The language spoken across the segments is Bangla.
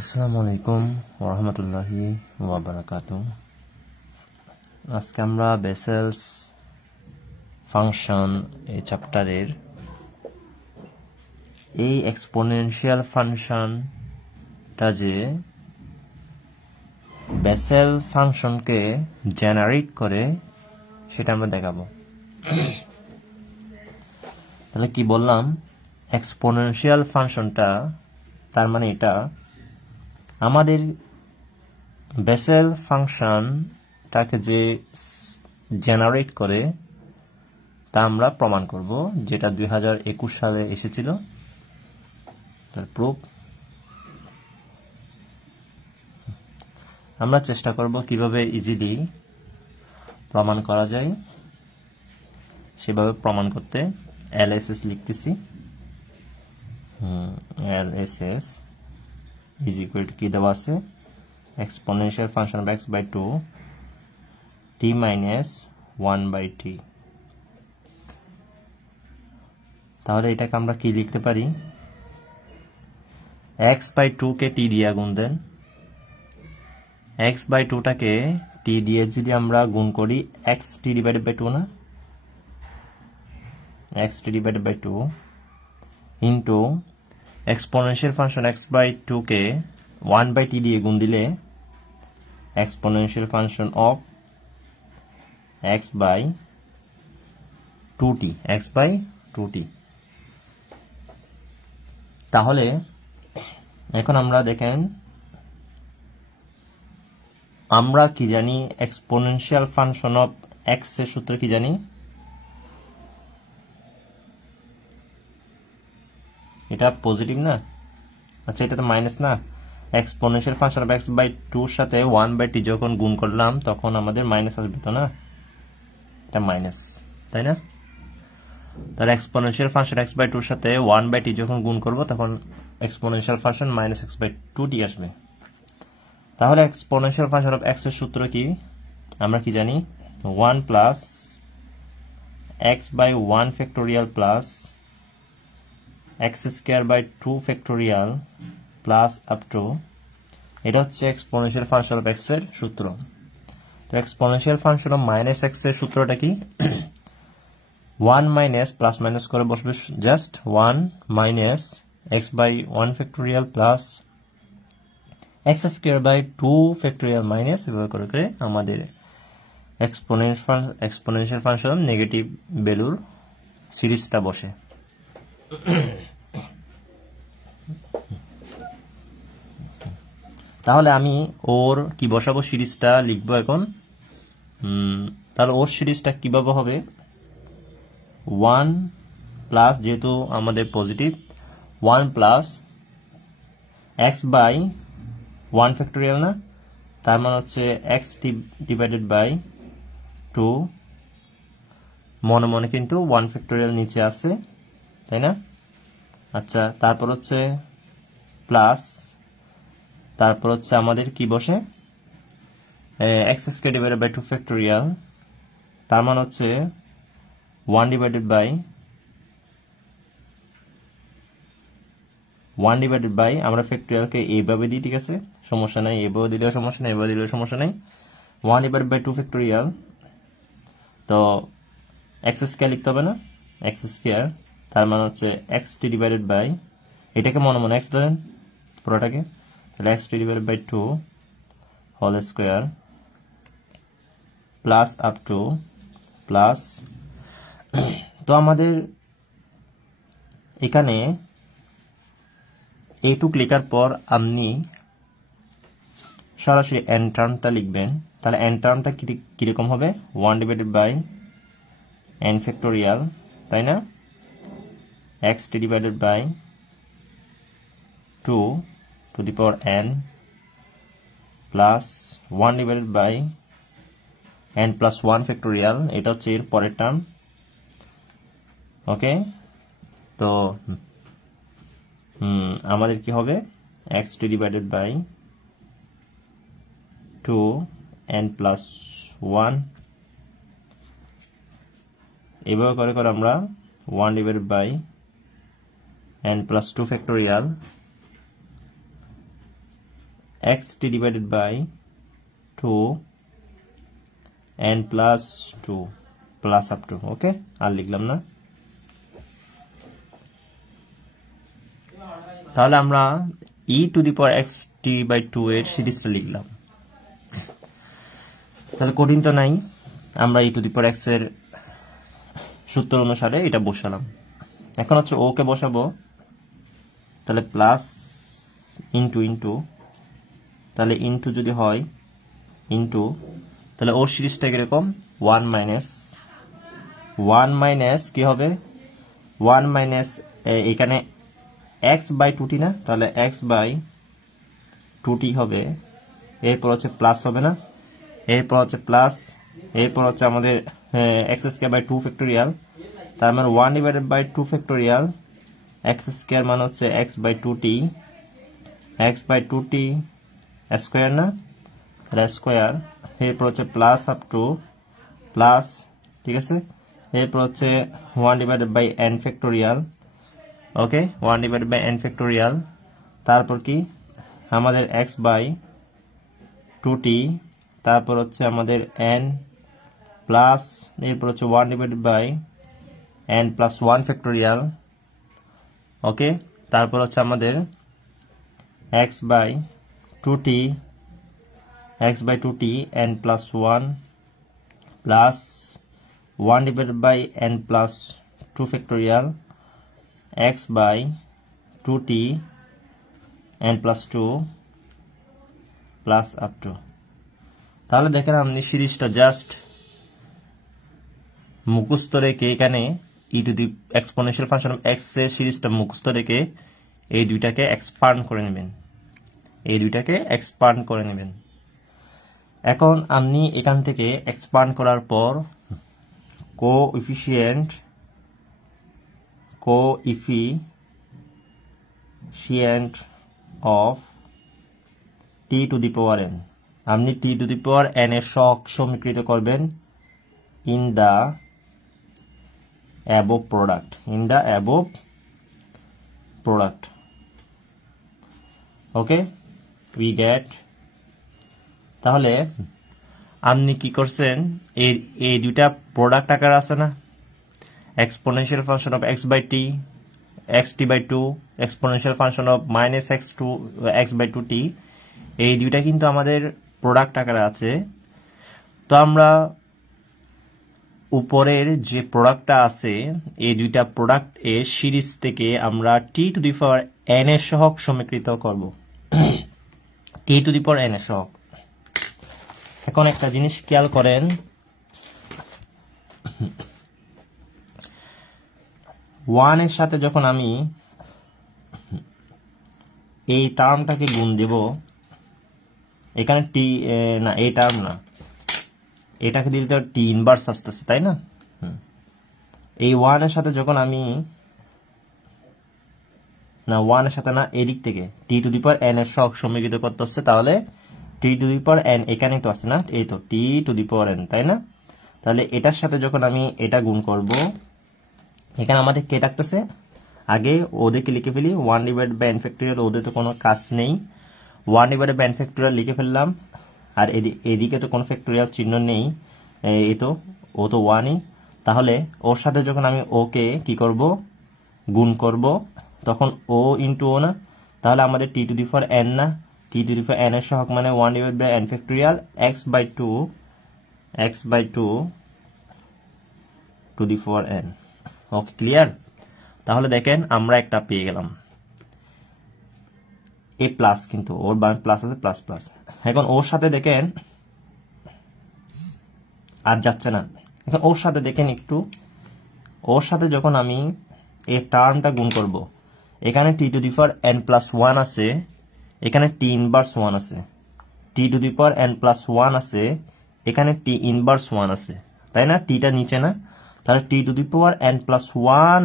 আসসালামু আলাইকুম ওয়া রাহমাতুল্লাহি ওয়া বারাকাতুহু। আজকে আমরা বেসেলস ফাংশন এই চ্যাপ্টারের এই এক্সপোনেনশিয়াল ফাংশনটা যে বেসেল ফাংশনকে জেনারেট করে সেটা আমরা দেখাবো। তাহলে কি বললাম, এক্সপোনেনশিয়াল ফাংশনটা তার মানে এটা আমাদের বেসেল ফাংশনটাকে যে জেনারেট করে তা আমরা প্রমাণ করব, যেটা 2021 সালে এসেছিল। তার প্রুফ আমরা চেষ্টা করব কিভাবে ইজিলি প্রমাণ করা যায় সেভাবে প্রমাণ করতে। এলএসএস লিখতেছি, এলএসএস is equal to কি দেওয়া আছে, exponential function of x by 2 t minus 1 by t। তাহলে এটাকে আমরা কি লিখতে পারি, x by 2 কে t দিয়ে গুণ দেন, x by 2 টাকে t দিয়ে যদি আমরা গুণ করি, x t divided by 2 না, x t divided by 2 into exponential function x by 2 K 1 by t দিয়ে গুণ দিলে exponential function of x by 2t, x by 2t। তাহলে এখন আমরা দেখেন আমরা কি জানি, exponential function of x এর সূত্র কি জানি, এটা পজিটিভ না, আচ্ছা এটা তো মাইনাস না। Exponential function of x by 2 এর সাথে 1 বাই t যখন গুণ করলাম তখন আমাদের মাইনাস আসবে তো না, এটা মাইনাস, তাই না? তাহলে এক্সপোনেনশিয়াল ফাংশন x বাই 2 এর সাথে 1 বাই t যখন গুণ করব তখন exponential function minus x by 2t আসবে। তাহলে এক্সপোনেনশিয়াল ফাংশন অফ x এর সূত্র কি আমরা কি জানি, 1 plus x by 1 factorial plus x square by 2 factorial plus up to, এটা হচ্ছে এক্সপোনেনশিয়াল ফাংশন অফ x এর সূত্র। তো exponential function of minus x এর সূত্রটা কি, 1 মাইনাস প্লাস মাইনাস করে বসবে, just 1 minus x by 1 factorial plus x square by 2 factorial minus এভাবে করে করে আমাদের এক্সপোনেনশিয়াল ফাংশন নেগেটিভ ভ্যালুর সিরিজটা বসে। তাহলে আমি ওর কি বসাবো, সিরিজটা লিখবো এখন। তাহলে ওর সিরিজটা কিভাবে হবে, 1 প্লাস, যেহেতু আমাদের positive, 1 plus x by 1 factorial না, তার মানে হচ্ছে x ডিভাইডেড বাই 2, মনে মনে কিন্তু 1 ফ্যাক্টোরিয়াল নিচে আছে, তাই না? আচ্ছা, তারপর হচ্ছে প্লাস, তারপর হচ্ছে আমাদের কি বসে, x square divided by 2 factorial, তার মানে হচ্ছে 1 ডিভাইডেড বাই আমরা ফ্যাক্টোরিয়ালকে এইভাবে দিই, ঠিক আছে, সমস্যা নাই, এভাবে দিলেও সমস্যা নাই, এভাবে দিলেও সমস্যা নাই, 1 ডিভাইডেড বাই 2 ফ্যাক্টোরিয়াল। তো x স্কয়ার লিখতে হবে না, x স্কয়ার, তার মানে হচ্ছে x t ডিভাইডেড বাই, এটাকে মনে মনে x ধরেন পুরোটাকে, তাহলে x t divided by 2 whole square plus up to plus. তো আমাদের এখানে এইটুক লেখার পর আপনি সরাসরি n টার্মটা লিখবেন। তাহলে n টার্মটা কিরকম হবে, 1 ডিভাইডেড বাই n ফ্যাক্টোরিয়াল, তাই না, x t divided by 2 to the power n plus 1 divided by n plus 1 factorial, এটা হচ্ছে এর পরের টার্ম। ওকে, তো আমাদের কি হবে, x t divided by 2 n plus 1, এভাবে করে করে আমরা 1 divided by n plus 2 factorial xt divided by 2 n plus 2 plus up to, ওকে, আর লিখলাম না। তাহলে আমরা e to the power xt by 2 এর সিরিজটা লিখলাম। তাহলে কঠিন তো নাই, আমরা e to the power x এর সূত্র অনুসারে এটা বসালাম। এখন হচ্ছে ও কে বসাবো, তাহলে প্লাস ইনটু তাহলে ইনটু যদি হয় ইনটু, তাহলে ওর সিরিজটা কিরকম 1 মাইনাস কি হবে 1 মাইনাস এখানে x বাই 2t না, তাহলে x বাই 2t হবে, এরপর হচ্ছে প্লাস হবে না, এরপর হচ্ছে প্লাস, এরপর হচ্ছে আমাদের x স্কয়ার বাই 2 ফ্যাক্টোরিয়াল, তার মানে 1 divided by 2 factorial x square মানে হচ্ছে x by 2t, x by 2t square না, তাহলে স্কয়ার, এরপর হচ্ছে প্লাস আপ টু প্লাস, ঠিক আছে, এরপর হচ্ছে 1 divided by n factorial, okay, 1 divided by n factorial, তারপর কি আমাদের x বাই 2t, তারপর হচ্ছে আমাদের n প্লাস, এরপর হচ্ছে 1 divided by n plus 1 factorial, okay, তারপর হচ্ছে আমাদের x by 2t n plus 1 plus 1 divided by n plus 2 factorial x by 2t n plus 2 plus up to. তাহলে দেখেন আপনি সিরিজটা জাস্ট মুখস্থ রেখে এখানে e to the exponential function of x এর সিরিজটা মুখস্থ রেখে এই দুইটাকে এক্সপান্ড করে নেবেন, এখন আপনি এখান থেকে এক্সপান্ড করার পর coefficient of t to the power n, আপনি t to the power n এর সহগ সমীকৃত করবেন in the above product, okay, we get, তাহলে আপনি কি করছেন, এই দুইটা প্রোডাক্ট আকার আছে না, exponential function of x by t xt by 2 exponential function of minus x by 2t, এই দুইটা কিন্তু আমাদের প্রোডাক্ট আকারে আছে। তো আমরা উপরের যে প্রোডাক্টটা আছে এই দুইটা প্রোডাক্ট এর সিরিজ থেকে আমরা t to the power n এর সহগ সমীকৃত করব, t to the power n এর সহগ। এখন একটা জিনিস খেয়াল করেন, 1 এর সাথে যখন আমি এই টার্মটাকে গুণ দেব, এখানে t না, এই টার্ম না, এটাকে দিলে তো t ইনভার্স আসতেছে, তাই না, এই 1 এর সাথে যখন আমি না 1 এর সাথে না, এদিক থেকে t to the power n এর সহগ সমীকৃত করতে হচ্ছে, তাহলে t to the power n এখানেই তো আছে না, এই তো t to the power n, তাই না, তাহলে এটার সাথে যখন আমি এটা গুণ করব, এখানে আমাদের কে থাকতেছে, আগে ওদেরকে লিখে ফেলি 1 ডিভাইডেড বাই n ফ্যাক্টোরিয়াল, ওদের তো কোনো কাজ নেই, 1 ডিভাইডেড বাই n ফ্যাক্টোরিয়াল লিখে ফেললাম, আর এদিকে তো কোনো ফ্যাক্টোরিয়াল চিহ্ন নেই, এই তো ও তো 1ই, তাহলে ওর সাথে যখন আমি ওকে কি করব, গুণ করব, তখন ও ইন্টু ও না, তাহলে আমাদের t to the power n না, t to the power n এর সহগ মানে 1 divided by n factorial x by 2 to the power n, okay, clear. তাহলে দেখেন আমরা একটা পেয়ে গেলাম, এ প্লাস, কিন্তু ওর প্লাস আছে, প্লাস প্লাস, এখন ওর সাথে দেখেন আর যাচ্ছে না, এখন ওর সাথে দেখেন একটু, ওর সাথে যখন আমি এই টার্মটা গুণ করব, এখানে t to the power n plus 1 আছে, এখানে t ইনভার্স 1 আছে, t to the power n plus 1 আছে, এখানে t ইনভার্স 1 আছে, তাই না, টিটা নিচে না, তাহলে t to the power n plus 1,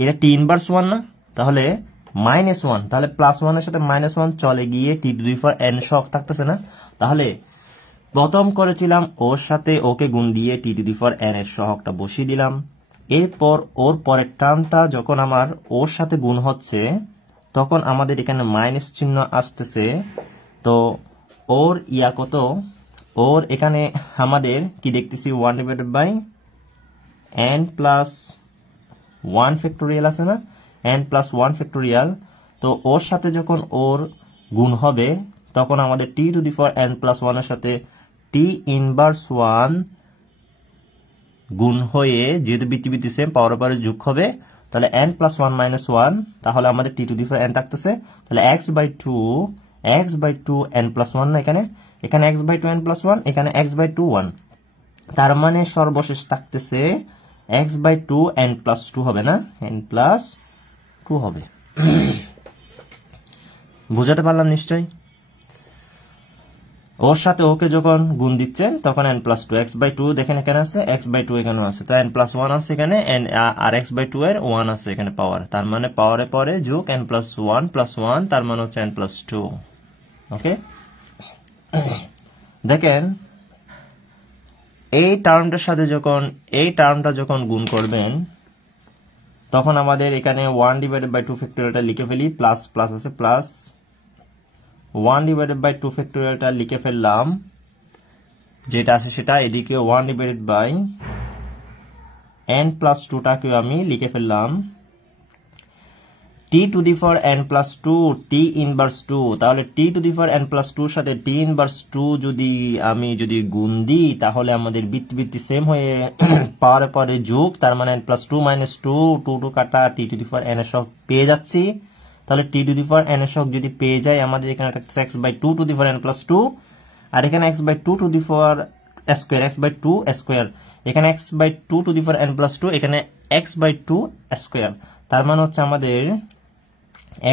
এটা t ইনভার্স 1 না, তাহলে মাইনাস 1, তাহলে প্লাস 1 এর সাথে মাইনাস 1 চলে গিয়ে t to the power n সহগ থাকতেছে না, তাহলে প্রথম করেছিলাম ওর সাথে ওকে গুণ দিয়ে t to the power n এর সহগটা বসিয়ে দিলাম, এরপর ওর পরের টার্মটা যখন আমার ওর সাথে গুণ হচ্ছে তখন আমাদের এখানে মাইনাস চিহ্ন আসতেছে। তো ওর ইয়া কত, ওর এখানে আমাদের কি দেখতেছি 1 divided by n plus 1 factorial আছে না, n প্লাস 1 ফ্যাক্টোরিয়াল। তো ওর সাথে যখন ওর গুণ হবে তখন আমাদের t to the power n plus 1 এর সাথে t ইনভার্স 1 গুণ হয়ে যেহেতু বৃত্তি সেম পাওয়ার উপরে যোগ হবে, তাহলে n প্লাস 1 মাইনাস 1, তাহলে আমাদের t to the power n থাকতেছে। তাহলে x বাই 2 n প্লাস 1 না, এখানে x বাই 2 n প্লাস 1, এখানে x বাই 2 1। তার মানে সর্বশেষ থাকতেছে x বাই 2 n প্লাস 2 হবে না, n প্লাস 2 হবে। বুঝাতে পারলাম নিশ্চয়? ওর সাথে ওকে যখন গুণ দিচ্ছেন তখন n প্লাস 2, x বাই 2 দেখেন এখানে আছে, x বাই 2 এখানে আছে, তো n প্লাস 1 আছে এখানে, আর x বাই 2 এর 1 আছে এখানে পাওয়ার, তার মানে পাওয়ারে পরে যোগ n প্লাস 1 প্লাস 1, তার মানে হচ্ছে n প্লাস 2। ওকে, দেখেন এই টার্মটার সাথে যখন এই টার্মটা যখন গুণ করবেন তখন আমাদের এখানে 1 ডিভাইডেড বাই 2 ফ্যাক্টোরিয়ালটা লিখে ফেলি, প্লাস প্লাস আছে, প্লাস 1 ডিভাইডেড বাই 2 ফ্যাক্টোরিয়ালটা লিখে ফেললাম, যেটা আছে সেটা, এদিকে 1 ডিভাইডেড বাই n প্লাস 2টাকে আমি লিখে ফেললাম t to the power n plus 2 t inverse 2। তাহলে t to the power n plus 2 সাথে t ইনভার্স 2 আমি যদি গুণ দিই তাহলে আমাদের বৃত্তি সেম হয়ে পাওয়ারে পরে যোগ, তার মানে n প্লাস 2 মাইনাস 2 কাটা t to the power n এর সহগ পেয়ে যাচ্ছি। তাহলে t to the power n এর সহগ যদি পেয়ে যায় আমাদের এখানে থাকছে x by 2 to the power n plus 2, আর এখানে x by 2 to the power square, x by 2 square, এখানে x by 2 to the power n plus 2, এখানে x বাই 2 স্কয়ার। তার মানে হচ্ছে আমাদের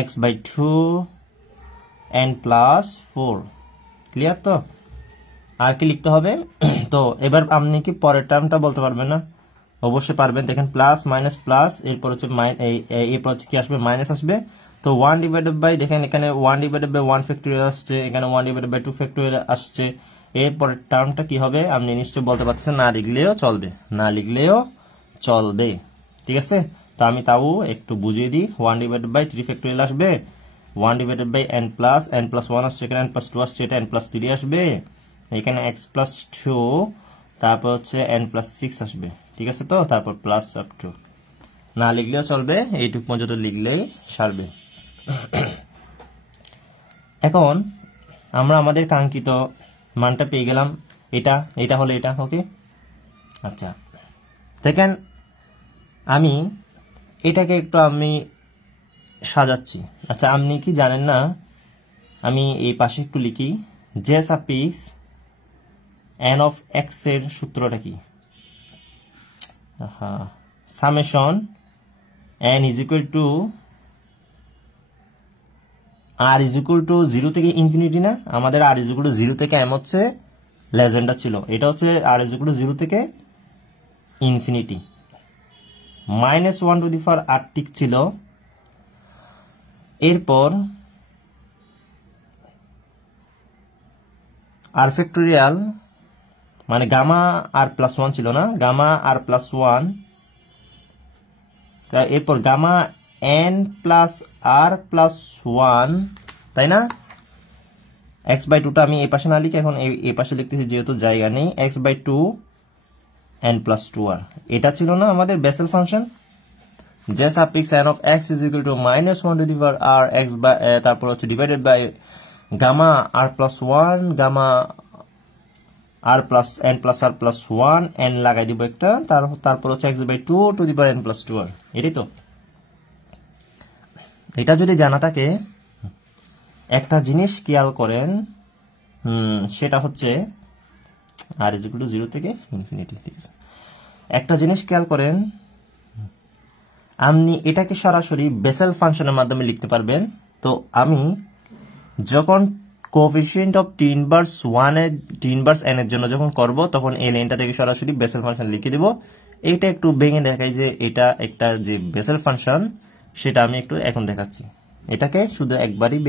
x by 2 n plus 4। Clear? তো আর কি লিখতে হবে? তো এবার আপনি কি পরের টার্মটা বলতে পারবেন না? অবশ্যই পারবেন। দেখেন প্লাস মাইনাস প্লাস, এরপর হচ্ছে এরপর হচ্ছে কি আসবে, মাইনাস আসবে। তো 1 ডিভাইডেড বাই, দেখেন এখানে 1 ডিভাইডেড বাই 1 ফ্যাক্টোরিয়াল আসছে, এখানে 1 ডিভাইডেড বাই 2 ফ্যাক্টোরিয়াল আসছে। এরপরের টার্মটা কি হবে আপনি নিশ্চয়ই বলতে পারছেন, না লিখলেও চলবে, ঠিক আছে? তো আমি তাও একটু বুঝিয়ে দিই। 1 ডিভাইডেড বাই 3 ফ্যাক্টোরিয়াল আসবে, 1 ডিভাইডেড বাই n প্লাস 1 আসছে, এখানে n প্লাস 2 আসছে, এটা n প্লাস 3 আসবে, এখানে x প্লাস 2, তারপর হচ্ছে n প্লাস 6 আসবে, ঠিক আছে? তো তারপর প্লাস আপ টু, না লিখলেও চলবে, এইটুক পর্যন্ত লিখলেই সারবে। এখন আমরা আমাদের কাঙ্ক্ষিত মানটা পেয়ে গেলাম, এটা হলো এটা। ওকে, আচ্ছা দেখেন আমি এটাকে একটু সাজাচ্ছি। আচ্ছা, আপনি কি জানেন না, আমি এই পাশে একটু লিখি, যে সাফিক্স n অফ x এর সূত্রটা কি? Summation n is equal two r is equal to 0 থেকে ইনফিনিটি না? আমাদের r ইজ ইকুয়াল টু 0 থেকে m হচ্ছে লেজেন্ডটা ছিল, এটা হচ্ছে r ইজ ইকুয়াল টু 0 থেকে infinity, -1 to the power r ঠিক ছিল। এরপর r ফ্যাক্টোরিয়াল মানে গামা r প্লাস 1 ছিল না, গামা r প্লাস 1, এরপর gamma n plus r plus 1, তাই না? x বাই 2টা আমি এই পাশে না লিখে এখন এই পাশে লিখতেছি যেহেতু জায়গা নেই, x by 2 n plus 2r, এটা ছিল না আমাদের বেসেল ফাংশন, যে suffix n of x is equal to -1 to the power r x by, তারপর হচ্ছে divided by gamma r plus 1, gamma r plus n plus r plus 1, n লাগাই দিব একটা, তারপর হচ্ছে x by 2 to the power n plus 2r। এটাই তো। এটা যদি জানা থাকে, একটা জিনিস খেয়াল করেন, সেটা হচ্ছে r ইজ ইকুয়াল টু 0 থেকে ইনফিনিটি, ঠিক আছে? একটা জিনিস খেয়াল করেন, আপনি এটাকে সরাসরি বেসেল ফাংশনের মাধ্যমে লিখতে পারবেন। তো আমি যখন কোএফিসিয়েন্ট অফ t ইনভার্স 1 এর t ইনভার্স n এর জন্য যখন করব তখন এই লাইনটা থেকে সরাসরি বেসেল ফাংশন লিখে দেব। এইটা একটু ভেঙে দেখাই যে এটা একটা যে বেসেল ফাংশন সেটা আমি একটু এখন দেখাচ্ছি। এটাকে শুধু একবারই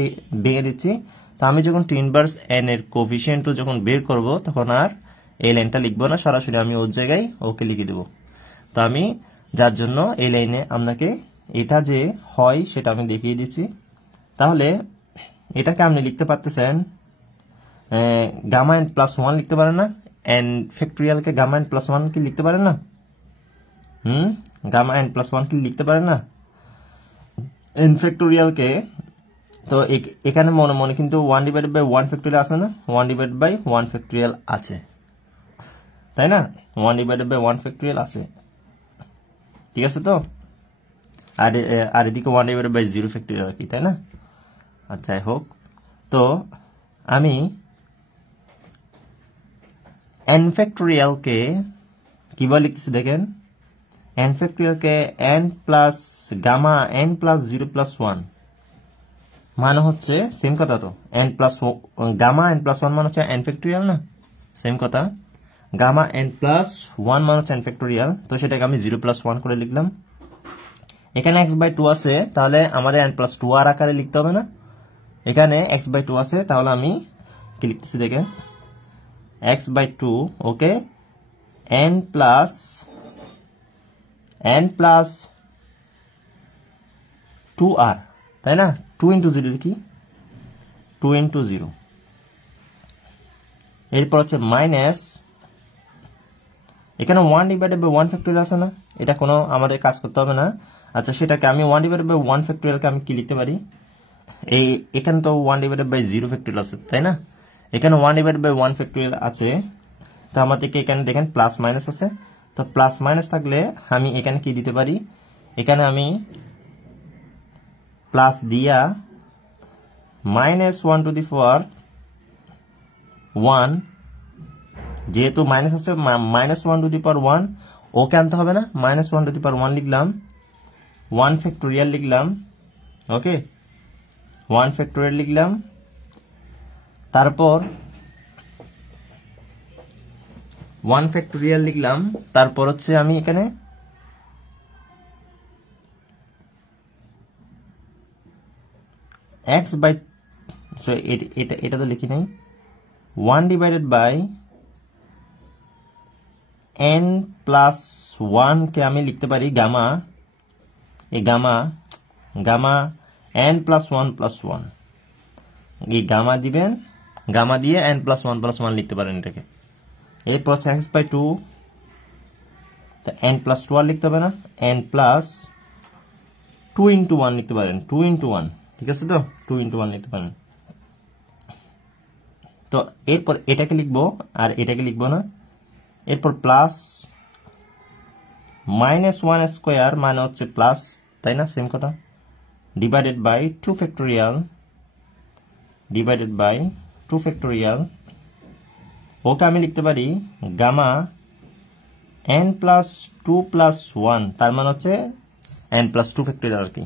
ভেঙে দিচ্ছি। তো আমি যখন t ইনভার্স n এর কোএফিসিয়েন্ট যখন বের করব তখন আর এই লাইনটা লিখবো না, সরাসরি আমি ওর জায়গায় ওকে লিখে দেব। তো আমি যার জন্য এই লাইনে আপনাকে এটা যে হয় সেটা আমি দেখিয়ে দিচ্ছি। তাহলে এটাকে আপনি লিখতে পারতেছেন গামা এন প্লাস 1 লিখতে পারেন না, এন ফ্যাক্টোরিয়ালকে গামা এন প্লাস 1 কি লিখতে পারেন না? গামা এন প্লাস 1 কি লিখতে পারেন না? এন ফ্যাক্টোরিয়ালকে তো এখানে মনে মনে কিন্তু 1/1 ফ্যাক্টোরিয়াল আছে না, 1/1 ফ্যাক্টোরিয়াল আছে, তাই না? 1/1 ফ্যাক্টোরিয়াল আছে, ঠিক আছে তো? আর এদিকে 1/0 ফ্যাক্টোরিয়াল কি, তাই না? আচ্ছা, হোক। তো আমি n ফ্যাক্টোরিয়ালকে কিভাবে লিখতেছি দেখেন, n ফ্যাক্টোরিয়ালকে n plus gamma n plus 0 plus 1 মানে হচ্ছে সেম কথা তো, n plus gamma n plus 1 মানে হচ্ছে n ফ্যাক্টোরিয়াল না, সেম কথা। গামা n প্লাস 1 মানে হচ্ছে n ফ্যাক্টোরিয়াল, তো সেটাকে আমি 0 প্লাস 1 করে লিখলাম। এখানে x/2 আছে, তাহলে আমাদের n প্লাস 2 আর আকারে লিখতে হবে না, এখানে x/2 আছে, তাহলে আমি কি লিখতেছি দেখেন, x/2 ওকে, n প্লাস 2r, তাই না? 2 ইন্টু 0 লিখি, 2 ইন্টু 0। এরপর হচ্ছে মাইনাস, এখানে 1/1 ফ্যাক্টোরিয়াল আছে না, এটা কোনো আমাদের কাজ করতে হবে না। আচ্ছা, সেটাকে আমি 1/1 ফ্যাক্টোরিয়ালকে আমি কি লিখতে পারি, এখানে তো 1/0 ফ্যাক্টোরিয়াল আছে, তাই না? এখানে 1/1 ফ্যাক্টোরিয়াল আছে, তো আমাদেরকে এখানে দেখেন প্লাস মাইনাস আছে, তো প্লাস মাইনাস থাকলে আমি এখানে কি দিতে পারি, এখানে আমি প্লাস দিয়া -1 টু দি পাওয়ার 1, যেহেতু মাইনাস আছে -1 টু দি পাওয়ার 1 ওকে আনতে হবে না, -1 টু দি পাওয়ার 1 লিখলাম, 1 ফ্যাক্টোরিয়াল লিখলাম, ওকে 1 ফ্যাক্টোরিয়াল লিখলাম। তারপর 1 ফ্যাক্টোরিয়াল লিখলাম, তারপর হচ্ছে আমি এখানে এটা তো লিখি নাই, 1/n প্লাস 1 কে আমি লিখতে পারি গামা, এই গামা n প্লাস 1 প্লাস 1, এই গামা দিবেন, গামা দিয়ে n প্লাস 1 প্লাস 1 লিখতে পারেন এটাকে। এরপর হচ্ছে x/2, তো n প্লাস 2 আর লিখতে হবে না, n প্লাস 2 ইন্টু 1 লিখতে পারেন, 2 ইন্টু 1, ঠিক আছে তো? 2 ইন্টু 1 লিখতে পারেন। তো এরপর এটাকে লিখবো আর এটাকে লিখবো না, এরপর প্লাস -1 স্কোয়ার মানে হচ্ছে প্লাস, তাই না? সেম কথা, divided by 2 factorial, divided by 2 factorial, okay আমি লিখতে পারি গামা n প্লাস 2 প্লাস 1, তার মানে হচ্ছে n প্লাস 2 ফ্যাক্টোরিয়াল আর কি।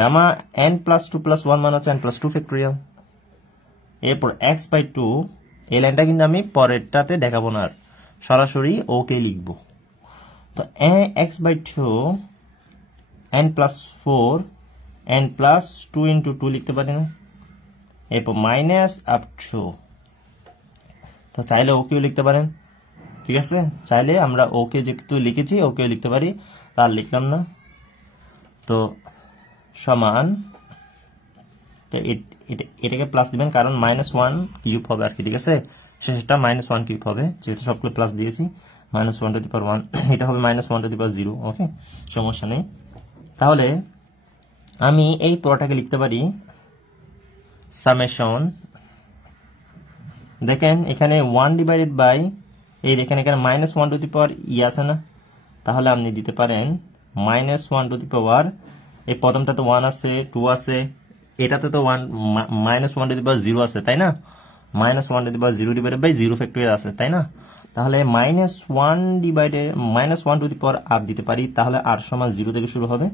গামা n প্লাস 2 প্লাস 1 মানে হচ্ছে n প্লাস 2 ফ্যাক্টোরিয়াল। এরপর x/2, এই লাইনটা কিন্তু আমি পরেরটাতে দেখাবো না, আর সরাসরি ওকে লিখবো। তো x/2 n plus 4 n plus 2 into 2 লিখতে পারি না, এরপর মাইনাস আপ টু, তো চাইলে ওকেও লিখতে পারেন, ঠিক আছে? চাইলে আমরা ওকে যেহেতু লিখেছি ওকেও লিখতে পারি, তার লিখলাম না। তো সমান, এটাকে প্লাস দিবেন কারণ -1 কিউব হবে আর কি, ঠিক আছে? শেষটা -1 কিউব হবে, যেহেতু সবগুলো প্লাস দিয়েছি, -1 টু দি পাওয়ার 1, এটা হবে -1 টু দি পাওয়ার 0, ওকে, সমস্যা নেই। তাহলে আমি এই পুরোটাকে লিখতে পারি সামেশন, দেখেন এখানে 1 ডিভাইডেড বাই, এই দেখেন এখানে -1 টু দি পাওয়ার আছে না, তাহলে আপনি দিতে পারেন -1 টু দি পাওয়ার, এই প্রথমটা তো 1 আছে, 2 আছে, এটাতে তো -1 টু দি পাওয়ার 0 আছে, তাই না? -1 to the power 0 divided by 0 factorial আছে, তাই না? তাহলে -1 টু দি পাওয়ার আর দিতে পারি, তাহলে আর সমান 0 থেকে শুরু হবে,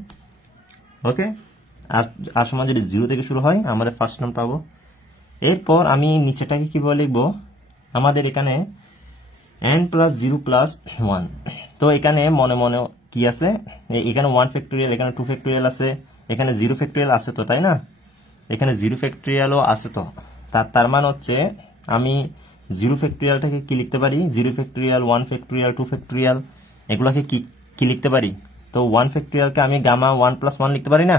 ওকে? আর সমান যদি 0 থেকে শুরু হয় আমাদের ফার্স্ট নাম পাবো। এরপর আমি নিচেটাকে কিভাবে লিখবো, আমাদের এখানে n প্লাস 0 প্লাস 1, তো এখানে মনে মনে কি আছে, এখানে 1 ফ্যাক্টোরিয়াল, এখানে 2 ফ্যাক্টোরিয়াল আছে, এখানে 0 ফ্যাক্টোরিয়াল আছে তো, তাই না? এখানে 0 ফ্যাক্টোরিয়ালও আছে তো, তার মানে হচ্ছে আমি 0 ফ্যাক্টোরিয়ালটাকে কি লিখতে পারি, 0 ফ্যাক্টোরিয়াল, 1 ফ্যাক্টোরিয়াল, 2 ফ্যাক্টোরিয়াল, এগুলোকে কি লিখতে পারি? তো 1 ফ্যাক্টোরিয়ালকে আমি গামা 1 প্লাস 1 লিখতে পারি না,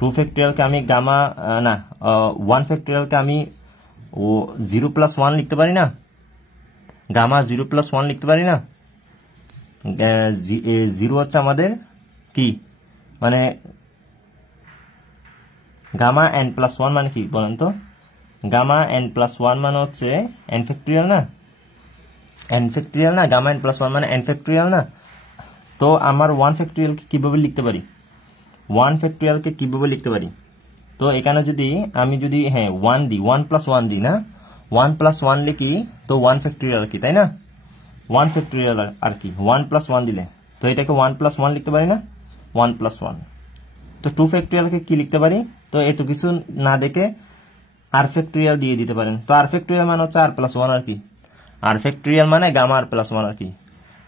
2 ফ্যাক্টরিয়ালকে আমি গামা না 1 ফ্যাক্টরিয়ালকে আমি 0+1 লিখতে পারি না, গামা 0+1 লিখতে পারি না। 0 হচ্ছে আমাদের কি মানে গামা n+1 মানে কি বলেন তো? গামা n+1 মানে হচ্ছে n ফ্যাক্টরিয়াল না, n ফ্যাক্টরিয়াল না, গামা n+1 মানে n ফ্যাক্টরিয়াল না। তো আমার 1 ফ্যাক্টরিয়ালকে কিভাবে লিখতে পারি? 1 ফ্যাক্টরিয়ালকে কিভাবে লিখতে পারি? তো এখানে যদি আমি যদি 1 দিই, 1+1 দিই না, 1+1 লিখি, তো 1 ফ্যাক্টরিয়াল কি, তাই না? 1 ফ্যাক্টরিয়াল আর কি 1+1 দিলে, তো এটাকে 1+1 লিখতে পারি না, 1+1। তো 2 ফ্যাক্টরিয়ালকে কি লিখতে পারি? তো এত কিছু না দেখে আর ফ্যাক্টরিয়াল দিয়ে দিতে পারেন। তো আর ফ্যাক্টরিয়াল মানে হচ্ছে r+1 আর কি, আর ফ্যাক্টরিয়াল মানে গামা r+1 আর কি,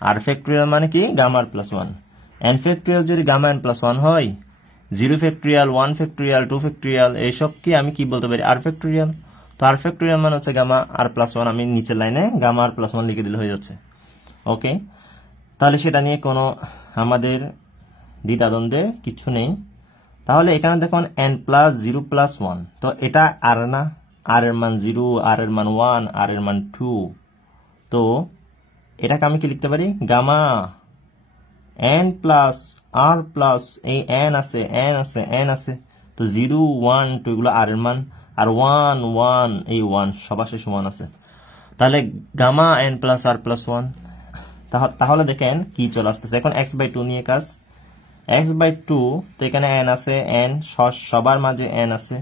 আর ফ্যাক্টরিয়াল মানে কি গামা r+1। n ফ্যাক্টরিয়াল যদি গামা n+1 হয়, 0 ফ্যাক্টরিয়াল, 1 ফ্যাক্টরিয়াল, 2 ফ্যাক্টরিয়াল এইসব কি আমি কি বলতে পারি? আর ফ্যাক্টরিয়াল। তো আর ফ্যাক্টরিয়াল মানে হচ্ছে গামা r+1, আমি নিচের লাইনে গামা r+1 লিখে দিলে হয়ে যাচ্ছে। ওকে, তাহলে সেটা নিয়ে কোনো আমাদের দ্বিধাদ্বন্দ্বের কিছু নেই। তাহলে এখানে দেখুন n+0+1, তো এটা আর না, আর এর মান 0, আর এর মান 1, আর এর মান 2। তো এটাকে আমি কি লিখতে পারি? গামা n+r+, এই n আছে, n আছে, n আছে, তো 0, 1, 2 এগুলো আর এর মান, আর 1, 1, এই 1 সবার শেষে 1 আছে। তাহলে গামা n+r+1। তাহলে দেখেন কি চলে আসতেছে এখন x/2 নিয়ে কাজ। x/2, তো এখানে n আছে, n সবার মাঝে n আছে,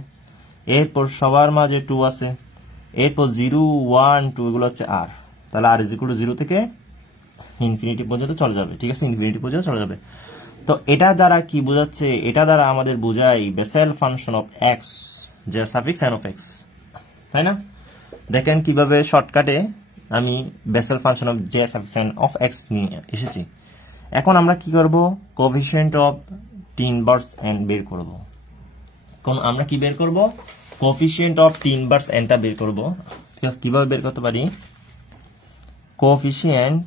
এরপর সবার মাঝে 2 আছে, এরপর 0, 1, 2 এগুলো হচ্ছে r। তাহলে r = 0 থেকে ইনফিনিটি পর্যন্ত চলে যাবে, ঠিক আছে, ইনফিনিটি পর্যন্ত চলে যাবে। তো এটা দ্বারা কি বোঝাচ্ছে? এটা দ্বারা আমাদের বোঝায় বেসেল ফাংশন অফ x, যে সাফিক্স n অফ x, তাই না? দেখেন কিভাবে শর্টকাটে আমি বেসেল ফাংশন অফ যে সাফিক্স n অফ x নিয়ে এসেছি। এখন আমরা কি করব? Coefficient of T inverse n বের করব। কোন আমরা কি বের করব? Coefficient of T inverse n টা বের করব। কিভাবে বের করতে পারি? কোএফিসিয়েন্ট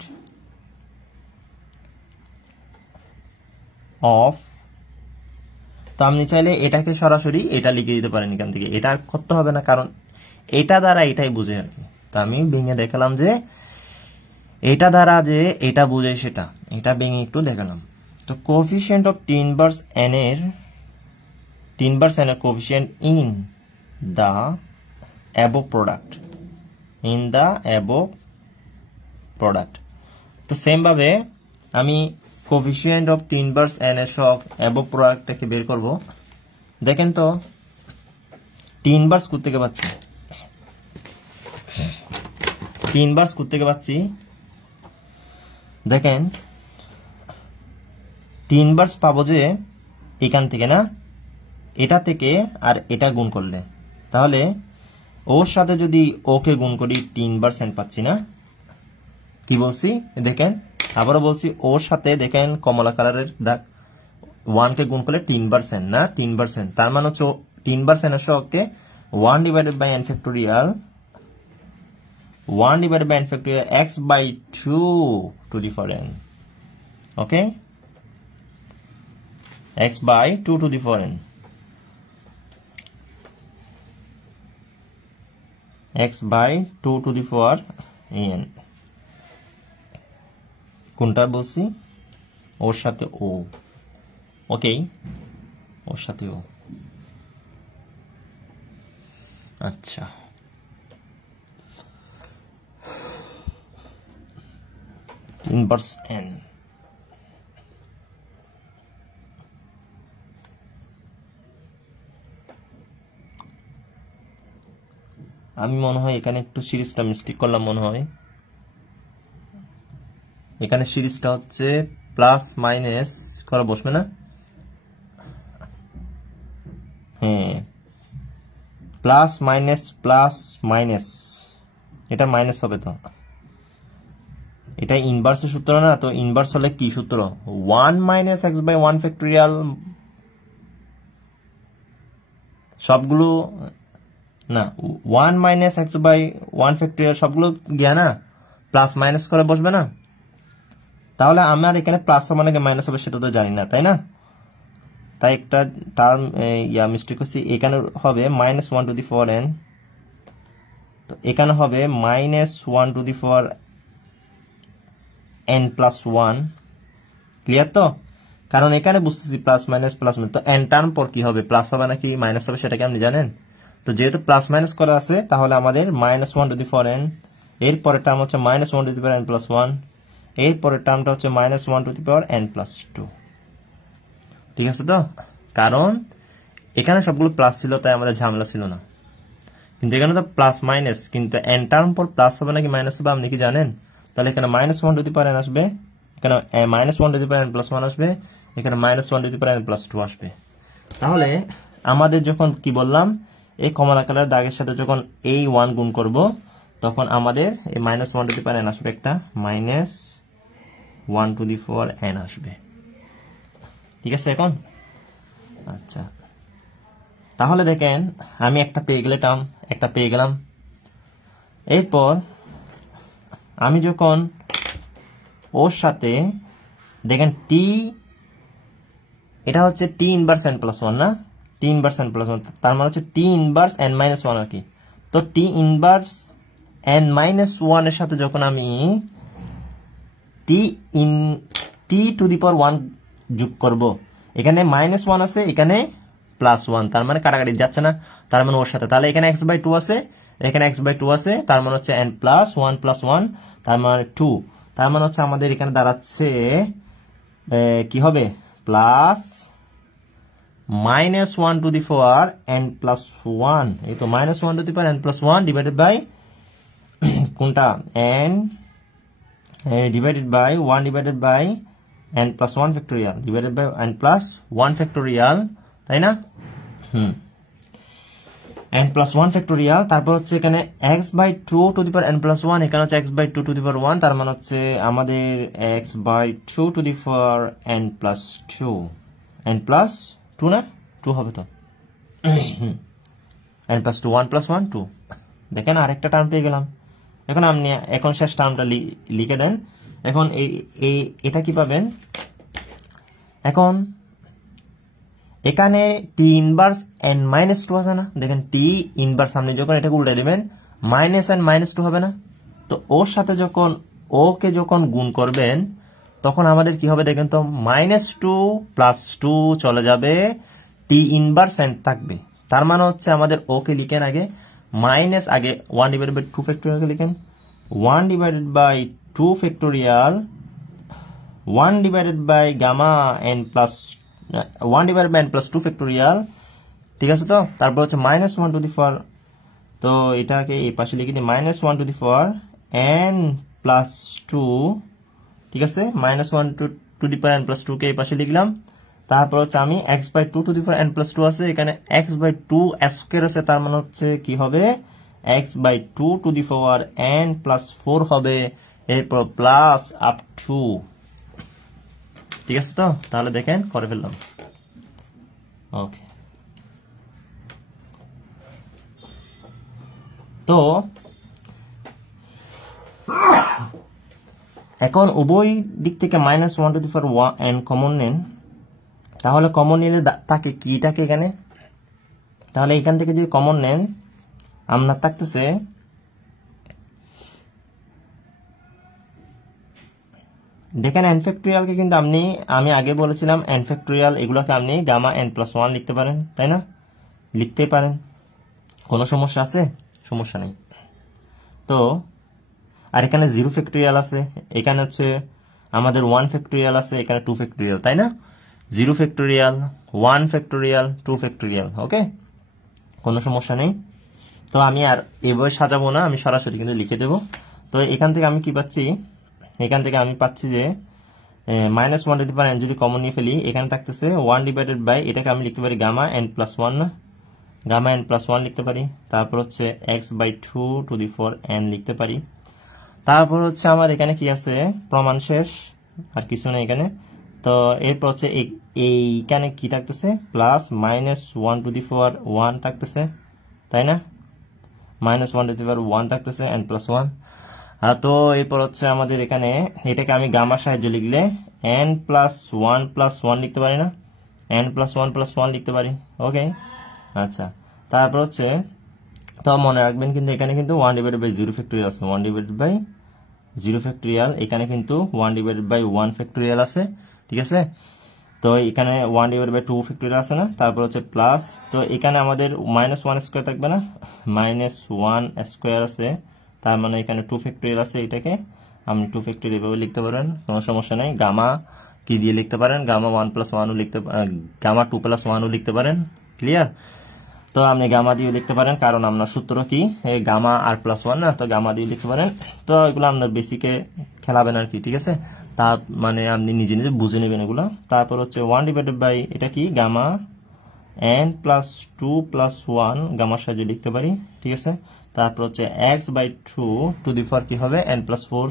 অফ, তো আপনি চাইলে এটাকে সরাসরি এটা লিখে দিতে পারেন এখান থেকে, এটা করতে হবে না, কারণ এটা দ্বারা এটাই বুঝে আর কি। তো আমি ভেঙে দেখালাম যে এটা দ্বারা যে এটা বুঝে সেটা, এটা ভেঙে একটু দেখালাম। তো coefficient of T inverse n এর coefficient in the above product, in the above product. তো সেম ভাবে আমি coefficient of T inverse n এর সব অ্যাবভ প্রোডাক্টটাকে বের করব। দেখেন তো টি ইনভার্স কোথা থেকে পাচ্ছি? টি ইনভার্স কোথা থেকে পাচ্ছি? দেখেন টি ইনভার্স পাবো যে এখান থেকে না, এটা থেকে আর এটা গুণ করলে, তাহলে ওর সাথে যদি ওকে গুণ করি টি ইনভার্স n পাচ্ছি না? কি বলছি দেখেন, আবারও বলছি, ওর সাথে দেখেন কমলা কালারের দাগ, 1 কে গুণ করলে টি ইনভার্স n না, টি ইনভার্স n, তার মানে হচ্ছে টি ইনভার্স n এর সহগকে 1/n factorial, 1/n factorial x/2 to the power n, okay, x/2 to the power n, x/2 to the power n। কোনটা বলছি? ওর সাথে ও, ওকে, ওর সাথে ও। আচ্ছা, ইনভার্স n, আমি মনে হয় এখানে একটু সিরিজটা মিস্টেক করলাম মনে হয়। এখানে সিরিজটা হচ্ছে প্লাস মাইনাস করা বসবে না, হ্যাঁ, প্লাস মাইনাস, এটা মাইনাস হবে। তো এটা ইনভার্স সূত্র না, তো ইনভার্স হলে কি সূত্র? 1 - x/1 ফ্যাক্টোরিয়াল, সবগুলো না, 1 - x/1 ফ্যাক্টোরিয়াল সবগুলো গিয়া না প্লাস মাইনাস করে বসবে না? তাহলে আমার এখানে প্লাস হবে নাকি মাইনাস হবে সেটা তো জানি না, তাই না? তাই একটা টার্ম মিস্টেক হচ্ছে, এখানে হবে -1 টু দি পাওয়ার n, তো এখানে হবে -1 to the power n plus 1। Clear তো? কারণ এখানে বুঝতেছি প্লাস মাইনাস তো n টার্ম পর কি হবে, প্লাস হবে নাকি মাইনাস হবে সেটা কি আপনি জানেন? তো যেহেতু প্লাস মাইনাস করা আছে তাহলে আমাদের -1 টু দি পাওয়ার n, এর পরের টার্ম হচ্ছে -1 to the power n plus 1, এর পরের টার্মটা হচ্ছে -1 to the power n plus 2। ঠিক আছে তো? কারণ এখানে সবগুলো প্লাস ছিল তাই আমাদের ঝামেলা ছিল না, কিন্তু এখানে তো প্লাস মাইনাস, কিন্তু n টার্ম পর প্লাস হবে নাকি মাইনাস হবে আপনি কি জানেন? তাহলে এখানে -1 টু দি পাওয়ার n আসবে, এখানে -1 to the power n plus 1 আসবে, এখানে -1 to the power n plus 2 আসবে। তাহলে আমাদের যখন কি বললাম, এই কমলা কালার দাগের সাথে যখন এই 1 গুণ করব তখন আমাদের এই -1 টু দি পাওয়ার n আসবে, একটা -1 টু দি পাওয়ার n আসবে। ঠিক আছে এখন? আচ্ছা, তাহলে দেখেন আমি একটা পেয়ে গেলাম। এরপর আমি যখন ওর সাথে দেখেন টি, এটা হচ্ছে টি ইনভার্স n প্লাস 1 না, টি ইনভার্স n প্লাস 1, তার মানে হচ্ছে টি ইনভার্স n মাইনাস 1 আর কি। তো টি ইনভার্স n মাইনাস 1 এর সাথে যখন আমি টি টু দি পাওয়ার 1 যোগ করব, এখানে -1 আছে, এখানে +1, তার মানে কাটাকাটি যাচ্ছে না, তার মানে ওর সাথে, তাহলে এখানে x/2 আছে, এখানে x/2 আছে, তার মানে হচ্ছে n প্লাস 1 তার মানে 2, তার মানে হচ্ছে আমাদের এখানে দাঁড়াচ্ছে কি হবে plus -1 to the power n plus 1, এই তো -1 to the power n plus 1 divided by কোনটা n divided by 1 divided by n plus 1 factorial divided by n plus 1 factorial, তাই না? n প্লাস 1 ফ্যাক্টোরিয়াল, তারপর হচ্ছে এখানে x/2 two the power n plus 1, এখানে হচ্ছে x/2 টু দি পাওয়ার 1, তার মানে হচ্ছে আমাদের x/2 two the power n plus 2, n plus 2 না 2 হবে তো, n প্লাস 2, 1 প্লাস 1 2। দেখেন আরেকটা টার্ম পেয়ে গেলাম। এখন শেষ টার্মটা লিখে দেন। এখন এটা কি পাবেন, এখন এখানে টি ইনভার্স n মাইনাস 2 আছে না, দেখেন টি ইনভার্স আপনি যখন এটাকে উল্টে দিবেন -n -2 হবে না, তো ওর সাথে যখন ওকে যখন গুণ করবেন তখন আমাদের কি হবে দেখেন তো, -2 + 2 চলে যাবে, টি ইনভার্স n থাকবে, তার মানে হচ্ছে আমাদের ওকে লিখেন আগে মাইনাস, আগে 1 ডিভাইডেড বাই 2 ফ্যাক্টোরিয়াল লিখেন, 1 divided by 2 factorial 1 divided by gamma n plus 1 divided by n plus 2 factorial. ঠিক আছে তো? তারপর হচ্ছে -1 টু দি পাওয়ার, তো এটাকে এই পাশে লিখে দিই -1 to the power n plus 2। ঠিক আছে, -1 to the power n plus 2 কে এই পাশে লিখলাম। তারপর হচ্ছে আমি x/2 two the power n plus 2 আছে, এখানে x/2 স্কয়ার আছে, তার মানে হচ্ছে কি হবে x/2 two the power n plus 4 হবে, এরপর প্লাস আপ টু। ঠিক আছে তো? তাহলে দেখেন করে ফেললাম। ওকে, তো এখন উভয় দিক থেকে -1 to the power n common নেন, তাহলে কমন নিলে থাকে কি থাকে এখানে, তাহলে এখান থেকে যদি কমন নেন আপনার থাকতেছে দেখেন n ফ্যাক্টোরিয়ালকে কিন্তু আমি আগে বলেছিলাম n ফ্যাক্টোরিয়াল এগুলোকে আপনি গামা n প্লাস 1 লিখতে পারেন, তাই না? লিখতেই পারেন, কোনো সমস্যা আছে? সমস্যা নেই। তো আর এখানে 0 ফ্যাক্টোরিয়াল আছে, এখানে হচ্ছে আমাদের 1 ফ্যাক্টোরিয়াল আছে, এখানে 2 ফ্যাক্টোরিয়াল, তাই না? 0 ফ্যাক্টোরিয়াল 1 ফ্যাক্টোরিয়াল 2 ফ্যাক্টোরিয়াল, ওকে, কোনো সমস্যা নেই। তো আমি আর এভাবে সাজাবো না, আমি সরাসরি কিন্তু লিখে দেব। তো এখান থেকে আমি কি পাচ্ছি, এখান থেকে আমি পাচ্ছি যে -1 টু দি পাওয়ার n যদি কমন নিয়ে ফেলি, এখানে থাকতেছে 1 ডিভাইডেড বাই, এটাকে আমি লিখতে পারি গামা n প্লাস 1 না, গামা n প্লাস 1 লিখতে পারি, তারপর হচ্ছে x/2 two the power n লিখতে পারি। তারপর হচ্ছে আমার এখানে কি আছে, প্রমাণ শেষ, আর কিছু নেই এখানে। তো এরপর হচ্ছে এইখানে কি থাকতেছে, প্লাস -1 টু দি পাওয়ার 1 থাকতেছে, তাই না? -1 টু দি পাওয়ার 1 থাকতেছে n প্লাস 1। তো এরপর হচ্ছে আমাদের এখানে এটাকে আমি গামার সাহায্যে লিখলে n প্লাস 1 লিখতে পারি না, n+1+1 লিখতে পারি। ওকে, আচ্ছা, তারপর হচ্ছে তো মনে রাখবেন কিন্তু এখানে কিন্তু 1/0 ফ্যাক্টোরিয়াল আছে, 1/0 ফ্যাক্টোরিয়াল, এখানে কিন্তু 1/1 ফ্যাক্টোরিয়াল আছে, ঠিক আছে। তো এখানে 1/2 ফ্যাক্টোরিয়াল আছে না, তারপর হচ্ছে প্লাস, তো এখানে আমাদের -1² থাকবে না, -1² আছে, তার মানে এখানে 2 ফ্যাক্টোরিয়াল আছে, এটাকে আপনি 2 ফ্যাক্টোরিয়াল এভাবে লিখতে পারেন, কোনো সমস্যা নাই। গামা কি দিয়ে লিখতে পারেন, গামা 1+1ও লিখতে, গামা 2+1ও লিখতে পারেন, ক্লিয়ার। তো আপনি গামা দিয়ে লিখতে পারেন, কারণ আপনার সূত্র কি, গামা আর +1 না, তো গামা দিয়ে লিখতে পারেন। তো এগুলো আপনার বেসিকে খেলাবেন আর কি, ঠিক আছে। তা মানে আপনি নিজে নিজে বুঝে নেবেন এগুলো। তারপর হচ্ছে 1/, এটা কি, গামা n+2+1 গামার সাহায্যে লিখতে পারি, ঠিক আছে। তারপর হচ্ছে x/2 টু দি পাওয়ার কি হবে, n+4,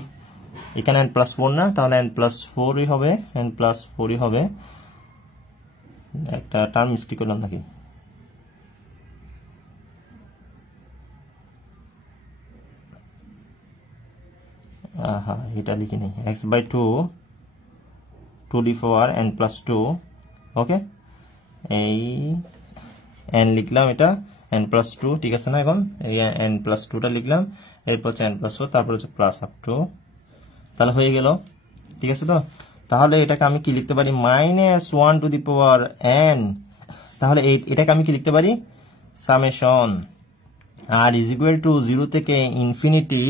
এখানে n+4 না, তাহলে n+4ই হবে, n+4ই হবে। একটা টার্ম মিস্টেক করলাম নাকি, এটা লিখিনি, x/2 two the power n+2, ওকে, এই n লিখলাম, এটা n+2, ঠিক আছে না। এখন এই n+2টা লিখলাম, এরপর হচ্ছে n+4, তারপর হচ্ছে প্লাস আপ টু, তাহলে হয়ে গেল, ঠিক আছে। তো তাহলে এটাকে আমি কি লিখতে পারি, -1 টু দি পাওয়ার n, তাহলে এটাকে আমি কি লিখতে পারি, summation r is equal to 0 থেকে ইনফিনিটি,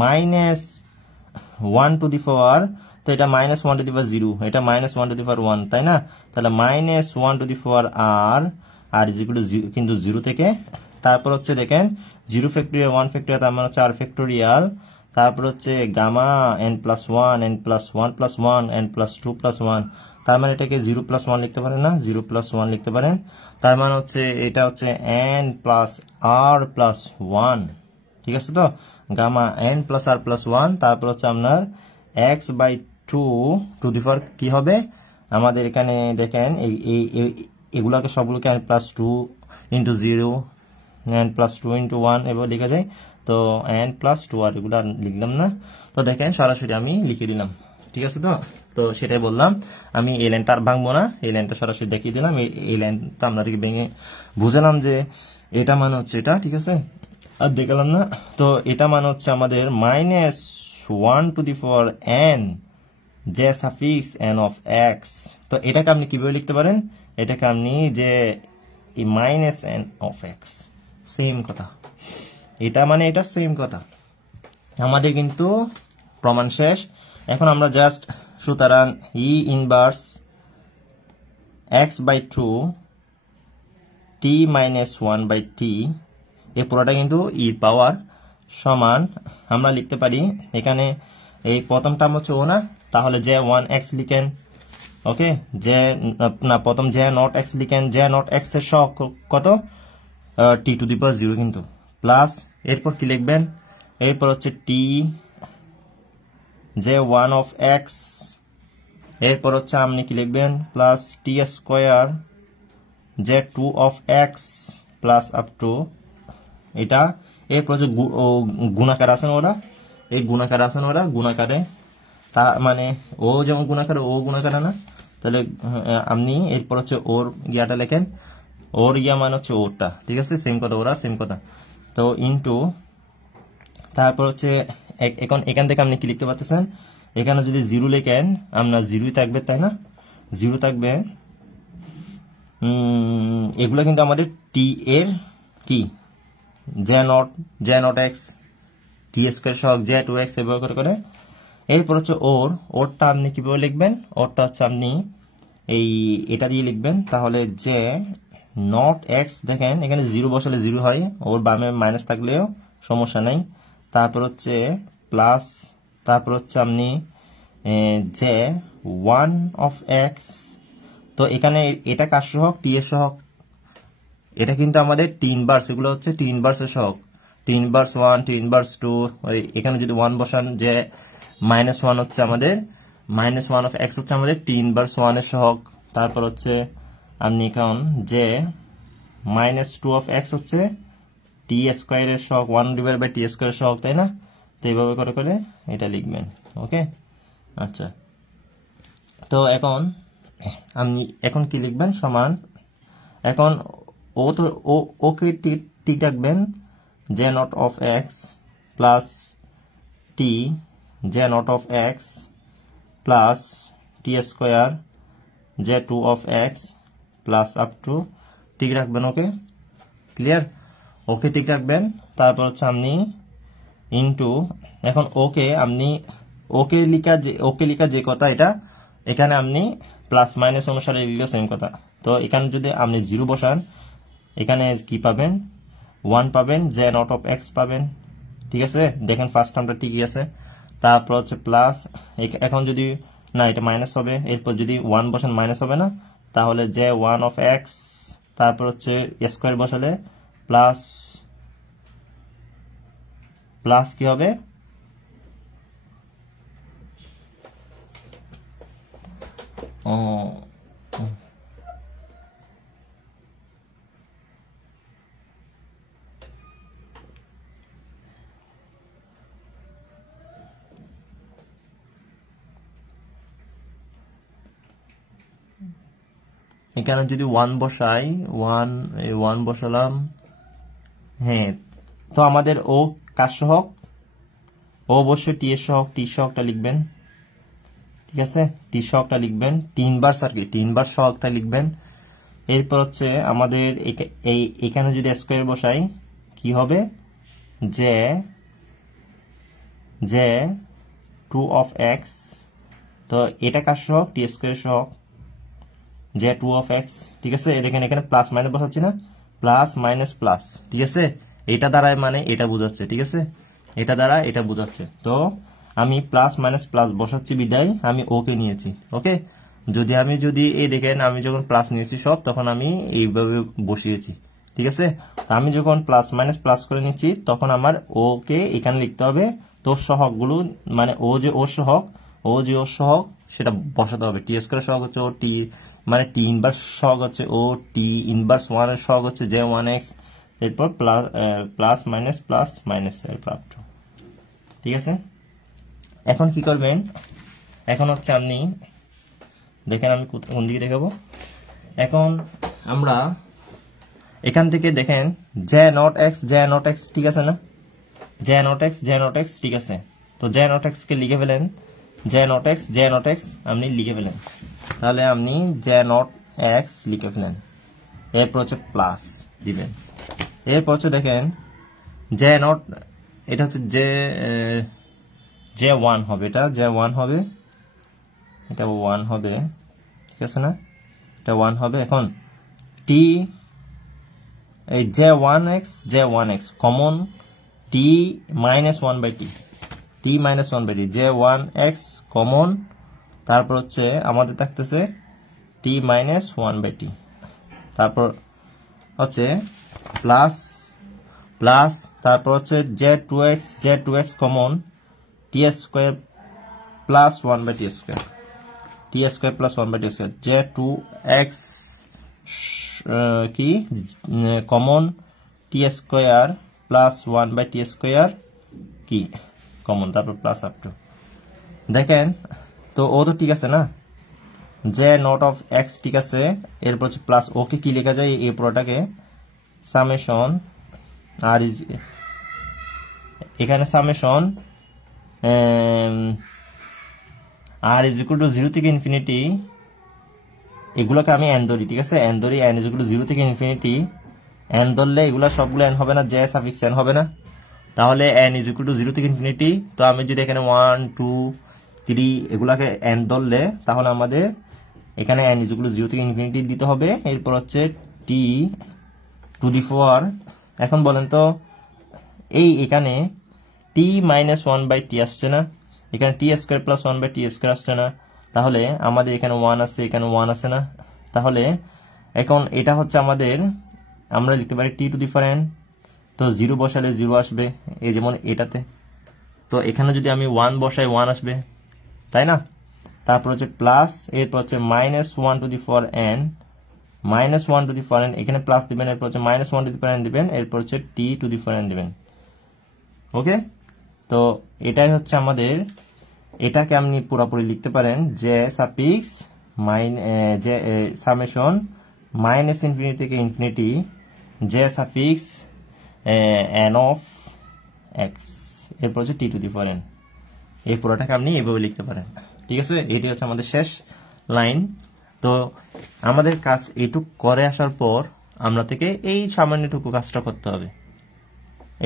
-1 টু দি পাওয়ার, তো এটা -1 টু দি পাওয়ার 0, এটা -1 টু দি পাওয়ার 1, তাই না। তাহলে -1 to the power r is equal to 0, কিন্তু 0 থেকে, তারপর হচ্ছে দেখেন 0 ফ্যাক্টোরিয়াল 1 ফ্যাক্টোরিয়াল, তার মানে 4 ফ্যাক্টোরিয়াল, তারপর হচ্ছে গামা n+1, n+1+1, n+2+1, তার মানে এটাকে 0+1 লিখতে পারেন না, 0+1 লিখতে পারেন। তার মানে হচ্ছে এটা হচ্ছে n+r+1, ঠিক আছে। তো গামা n+r+1, তারপর হচ্ছে আপনার x/2 টু দি পাওয়ার কি হবে, আমাদের এখানে দেখেন এগুলাকে সবগুলোকে n+2 ইন্টু 0, n+2 ইন্টু 1 এভাবে লেখা যায়। তো n+2, আর এগুলো লিখলাম না, তো দেখেন সরাসরি আমি লিখে দিলাম, ঠিক আছে। তো সেটাই বললাম, আমি এই লাইনটা আর ভাঙবো না, এই লাইনটা সরাসরি দেখিয়ে দিলাম, এই লাইনটা আপনাদেরকে ভেঙে বুঝালাম যে এটা মানে হচ্ছে এটা, ঠিক আছে, আর দেখালাম না। তো এটা মানে হচ্ছে আমাদের -1 টু দি পাওয়ার n যে সাফিক্স n অফ x, তো এটাকে আপনি কিভাবে লিখতে পারেন, এটাকে আপনি যে -n অফ x, সেম কথা, এটা মানে এটা সেম কথা। আমাদের কিন্তু প্রমাণ শেষ, এখন আমরা জাস্ট, সুতরাং e ইনভার্স x/2 t-1/t, এই পুরোটা কিন্তু e পাওয়ার সমান, আমরা লিখতে পারি এখানে এই প্রথম টার্ম হচ্ছে ও না, তাহলে যে 1x লিখেন, ওকে, যে না প্রথম যে নট x লিখেন, যে নট x এর সহগ কত, t টু দি পাওয়ার 0 কিন্তু, প্লাস এরপর কি লিখবেন, এরপর হচ্ছে t যে 1 অফ x, এরপর হচ্ছে আপনি কি লিখবেন, প্লাস t² যে 2 of x, plus up to এটা, এরপর যে গুণাকার আছেন ওরা, এই গুণাকার আছেন ওরা, গুণাকারে, তা মানে ও যেমন গুণাকারে ও গুণাকারে না, তাহলে আপনি এরপর হচ্ছে ওর ইয়াটা লেখেন, ওর ইয়া মানে হচ্ছে ওরটা, ঠিক আছে, সেম কথা, ওরা সেম কথা। তো ইনটু, তারপর হচ্ছে এখন এখান থেকে আপনি কি লিখতে পারতেছেন, এখানে যদি 0 লেখেন আপনার 0ই থাকবে, তাই না, 0 থাকবে। এগুলো কিন্তু আমাদের টি এর কি, যে নট এক্স, t² সহগ যে 2x ব্যবহার করে। এরপর হচ্ছে ওরটা আপনি কিভাবে লিখবেন, ওরটা হচ্ছে আপনি এটা দিয়ে লিখবেন, তাহলে যে নট এক্স, দেখেন এখানে 0 বসালে 0 হয়, ওর বামে মাইনাস থাকলেও সমস্যা নাই, তারপর হচ্ছে প্লাস, তারপর হচ্ছে আপনি যে 1 অফ এক্স, তো এখানে এটা কার সহগ, টি এর সহগ, এটা কিন্তু আমাদের টি ইনভার্স, এগুলো হচ্ছে টি ইনভার্সের সহগ, টি ইনভার্স 1, টি ইনভার্স 2, এখানে যদি 1 বসান, যে -1 হচ্ছে আমাদের, -1 অফ x হচ্ছে আমাদের টি ইনভার্স 1 এর সহগ, তারপর হচ্ছে আপনি এখন যে -2 অফ x হচ্ছে t² এর সহগ, 1/t² এর সহগ, তাই না। তো এইভাবে করে করে এটা লিখবেন, ওকে, আচ্ছা। তো আপনি এখন কি লিখবেন সমান, এখন ওকে ঠিক রাখবেন J naught of X plus T J naught of X plus T square J two of X plus up to ঠিক রাখবেন। ওকে ক্লিয়ার, ওকে ঠিক রাখবেন। তারপর হচ্ছে আপনি ইনটু, এখন ওকে লিখা যে কথা এটা এখানে আপনি প্লাস মাইনাস অনুসারে লিখলে সেম কথা। তো এখানে যদি আপনি 0 বসান, এখানে কি পাবেন 1 পাবেন, জে নট অফ এক্স পাবেন। ঠিক আছে, দেখেন ফার্স্ট টার্মটা ঠিকই আছে। তারপর হচ্ছে প্লাস, এখন যদি না এটা মাইনাস হবে, এরপর যদি 1 বসান মাইনাস হবে না, তাহলে জে 1 অফ এক্স, তারপর হচ্ছে স্কোয়ার বসালে প্লাস কি হবে এখানে যদি 1 বসাই, 1 বসালাম, হ্যাঁ। তো আমাদের ও কার সহগ, ও অবশ্যই টি এর সহগ, টি সহগটা লিখবেন। ঠিক আছে, টি সহগটা লিখবেন, 3 বার সার্কেল 3 বার সহগটা লিখবেন। এরপর হচ্ছে আমাদের এখানে যদি স্কোয়ার বসাই কি হবে, জে 2 অফ এক্স, তো এটা কার সহগ, টি স্কোয়ার সহগ, জে 2 অফ এক্স। ঠিক আছে, দেখেন এখানে প্লাস মাইনাস বসাচ্ছি না, প্লাস মাইনাস প্লাস। ঠিক আছে, এটা দ্বারাই মানে এটা বোঝাচ্ছে। ঠিক আছে, এটা দ্বারা এটা বোঝাচ্ছে। তো আমি প্লাস মাইনাস প্লাস বসাচ্ছি বিদায় আমি ওকে নিয়েছি। ওকে, যদি এই দেখেন আমি যখন প্লাস নিয়েছি সব, তখন আমি এইভাবে বসিয়েছি। ঠিক আছে, তো আমি যখন প্লাস মাইনাস প্লাস করে নিচ্ছি তখন আমার ওকে এখানে লিখতে হবে। তো সহগগুলো মানে ও যে ওর সহগ সেটা বসাতে হবে। টি স্কয়ার সহগ হচ্ছে ও টি, মানে টি ইনভার্স সহগ হচ্ছে ও টি ইনভার্স 1 এর সহগ হচ্ছে জে 1x, এরপর প্লাস মাইনাস এরপর আপ টু। ঠিক আছে, এখন কি করবেন, এখন হচ্ছে আপনি দেখেন আমি কোন দিকে দেখাবো। এখন আমরা এখান থেকে দেখেন জে নট এক্স ঠিক আছে না, জে নট এক্স ঠিক আছে। তো জে নট এক্স কে লিখে ফেলেন, জে নট এক্স আপনি লিখে ফেলেন, তাহলে আপনি জে নট এক্স লিখে ফেলেন। এরপর হচ্ছে প্লাস দিবেন। এরপর হচ্ছে দেখেন জে নট, এটা হচ্ছে জে 1 হবে, এটা জে 1 হবে, এটা 1 হবে। ঠিক আছে না, এটা 1 হবে। এখন টি এই J 1x common, T minus 1 by T minus 1 by T, J 1x common, তারপর হচ্ছে আমাদের থাকতেছে টি মাইনাস 1 বাই টি, তারপর হচ্ছে প্লাস তারপর হচ্ছে J 2x common, T square plus 1 by T square plus 1 by T square, J 2x কি common, T square plus 1 by T square কি কমন, তারপর প্লাস আপ টু। দেখেন তো ও তো ঠিক আছে না, জে নট অফ এক্স ঠিক আছে। এরপর হচ্ছে প্লাস ওকে কি লেখা যায়, এই পুরোটাকে সামেশন আর এখানে summation r is equal to 0 থেকে ইনফিনিটি, এগুলোকে আমি এন ধরি। ঠিক আছে, এন ধরি, এন ইজ ইকুয়াল টু 0 থেকে ইনফিনিটি। এন ধরলে এগুলো সবগুলো এন হবে না, জে সাফিক্স এন হবে না, তাহলে এন ইজ ইকুয়াল টু 0 থেকে ইনফিনিটি। তো আমি যদি এখানে 1 2 3 এগুলাকে এন ধরলে, তাহলে আমাদের এখানে এন ইজ ইকুয়াল টু 0 থেকে ইনফিনিটি দিতে হবে। এরপর হচ্ছে টি টু দি পাওয়ার, এখন বলেন তো এখানে টি মাইনাস 1 বাই টি আসছে না, এখানে T square plus 1 by T square আসছে না, তাহলে আমাদের এখানে 1 আছে, এখানে 1 আছে না, তাহলে এখন এটা হচ্ছে আমাদের, আমরা লিখতে পারি টি টু দি পাওয়ার n। তো 0 বসালে 0 আসবে, এই যেমন এটাতে। তো এখানে যদি আমি 1 বসাই 1 আসবে, তাই না। তারপর হচ্ছে প্লাস, এরপর হচ্ছে minus 1 to the power n, minus 1 to the power n, এখানে প্লাস দিবেন, এরপর হচ্ছে minus 1 to the power n দিবেন, এরপর হচ্ছে টি টু দি পাওয়ার n দিবেন। ওকে, তো এটাই হচ্ছে আমাদের এটাকে আপনি পুরোপুরি লিখতে পারেন জে সাফিক্স যে সামেশন মাইনাস ইনফিনিটি থেকে infinity J suffix N of x, এরপর হচ্ছে টি টু দি পাওয়ার এন। এই পুরোটাকে আপনি এইভাবে লিখতে পারেন। ঠিক আছে, এটি হচ্ছে আমাদের শেষ লাইন। তো আমাদের কাজ এইটুকু করে আসার পর আমরা থেকে এই সামান্যটুকু কাজটা করতে হবে।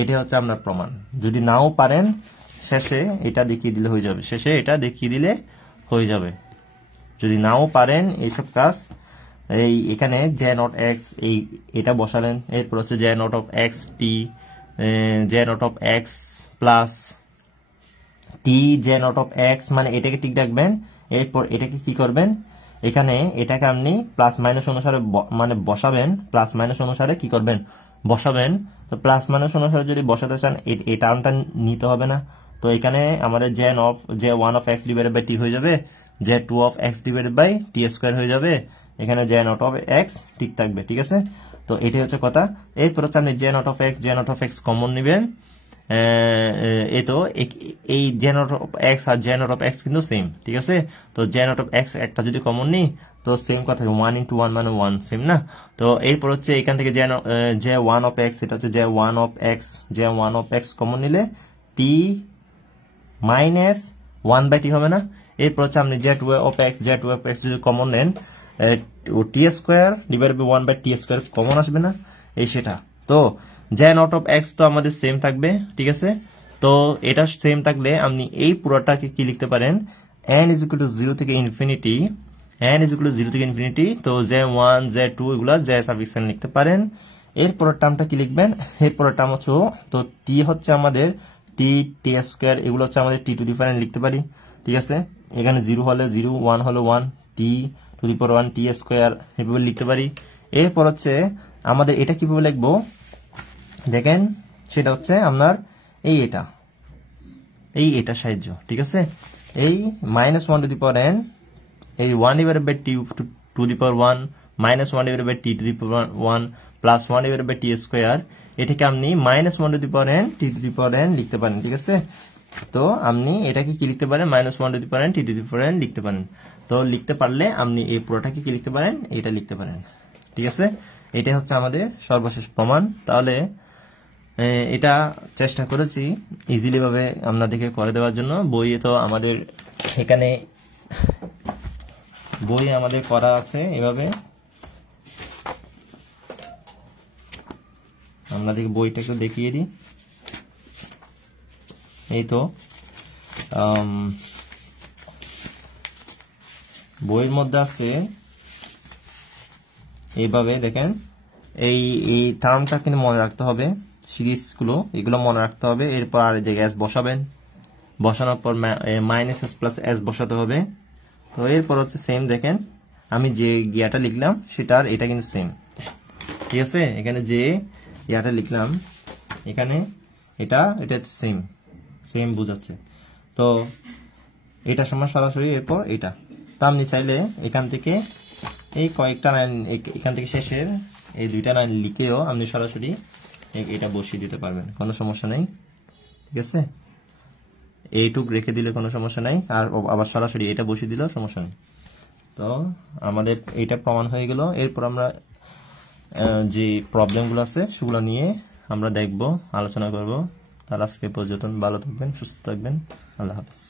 এটা হচ্ছে আপনার প্রমাণ। যদি নাও পারেন শেষে এটা দেখিয়ে দিলে হয়ে যাবে, শেষে এটা দেখিয়ে দিলে হয়ে যাবে। যদি নাও পারেন এইসব কাজ, এই এখানে জে নট এক্স এই এটা বসালেন, এরপর হচ্ছে J naught of x T, J naught of X plus T J naught of x, মানে এটাকে ঠিক রাখবেন। এরপর এটাকে কি করবেন, এখানে এটাকে আপনি প্লাস মাইনাস অনুসারে মানে বসাবেন, প্লাস মাইনাস অনুসারে কি করবেন বসাবেন। তো প্লাস মাইনাস অনুসারে যদি বসাতে চান এই টার্মটা নিতে হবে না। তো এখানে আমাদের J one of X divided by T হয়ে যাবে, J two of X divided by T square হয়ে যাবে, এখানে জে নট অফ এক্স ঠিক থাকবে। ঠিক আছে, তো এটাই হচ্ছে কথা। এরপর হচ্ছে আপনি J naught of X common নেবেন। এই তো এই জে নট অফ এক্স আর জে নট অফ এক্স কিন্তু সেম। ঠিক আছে, তো জে নট অফ এক্স একটা যদি কমন নিই তো সেম কথা, 1 × 1 মানে 1 সেম না। তো এরপর হচ্ছে এখান থেকে জে ওয়ান অফ এক্স, এটা হচ্ছে J one of X common নিলে টি মাইনাস 1/t হবে না। এরপর হচ্ছে আপনি জে টু অফ এক্স যদি কমন নেন, T square divide by 1/t square common আসবে না, এই সেটা। তো জে নট অফ এক্স তো আমাদের সেম থাকবে। ঠিক আছে, তো এটা সেম থাকলে আপনি এই পুরোটাকে কি লিখতে পারেন, n = 0 থেকে ইনফিনিটি, তো জে ওয়ান জে টু এগুলা জে সাফিক্স n লিখতে পারেন। এরপরের টার্মটা কি লিখবেন, এরপরের টার্ম হচ্ছে তো টি হচ্ছে আমাদের টি স্কোয়ার, এগুলো হচ্ছে আমাদের টি টু দি পাওয়ার n লিখতে পারি। ঠিক আছে, এখানে 0 হলে 0, 1 হলে 1, টি to the power 1 T square এভাবে লিখতে পারি। এরপর হচ্ছে আমাদের এটা কিভাবে লিখবো দেখেন, সেটা হচ্ছে আপনার এটা সাহায্য। ঠিক আছে, এই -1 টু দি পাওয়ার n, এই 1 divided by T to the power 1 -1 divided by T to the power 1 plus 1 divided by T square, এটাকে আপনি -1 to the power n T to the power n লিখতে পারেন। ঠিক আছে, তো আপনি এটাকে কি লিখতে পারেন, -1 to the power n T to the power n লিখতে পারেন। তো লিখতে পারলে আপনি এই পুরোটাকে কি লিখতে পারেন, এটা লিখতে পারেন। ঠিক আছে, এটাই হচ্ছে আমাদের সর্বশেষ প্রমাণ। তাহলে এটা চেষ্টা করেছি ইজিলি ভাবে আপনাদেরকে করে দেওয়ার জন্য। বইয়ে তো আমাদের এখানে বই আমাদের করা আছে এভাবে, আপনাদেরকে বইটা একটু দেখিয়ে দিই। এই তো বইয়ের মধ্যে আছে এইভাবে দেখেন, এই টার্মটা কিন্তু মনে রাখতে হবে, সিরিজগুলো এগুলো মনে রাখতে হবে। এরপর আর যে গ্যাস বসাবেন, বসানোর পর -s প্লাস s বসাতে হবে। তো এরপর হচ্ছে সেম দেখেন, আমি যে গিয়াটা লিখলাম সেটার এটা কিন্তু সেম। ঠিক আছে, এখানে যে ইয়াটা লিখলাম এখানে এটা সেম বোঝাচ্ছে। তো এটা সমান সরাসরি এরপর এটা। তা আপনি চাইলে এখান থেকে এই কয়েকটা লাইন, এখান থেকে শেষের এই দুইটা লাইন লিখেও আপনি সরাসরি এটা বসিয়ে দিতে পারবেন, কোনো সমস্যা নেই। ঠিক আছে, এইটুক রেখে দিলে কোনো সমস্যা নাই, আর আবার সরাসরি এটা বসিয়ে দিলেও সমস্যা নেই। তো আমাদের এটা প্রমাণ হয়ে গেল। এরপর আমরা যে প্রবলেমগুলো আছে সেগুলো নিয়ে আমরা দেখব, আলোচনা করব। তার আজকে পর্যন্ত ভালো থাকবেন, সুস্থ থাকবেন, আল্লাহ হাফেজ।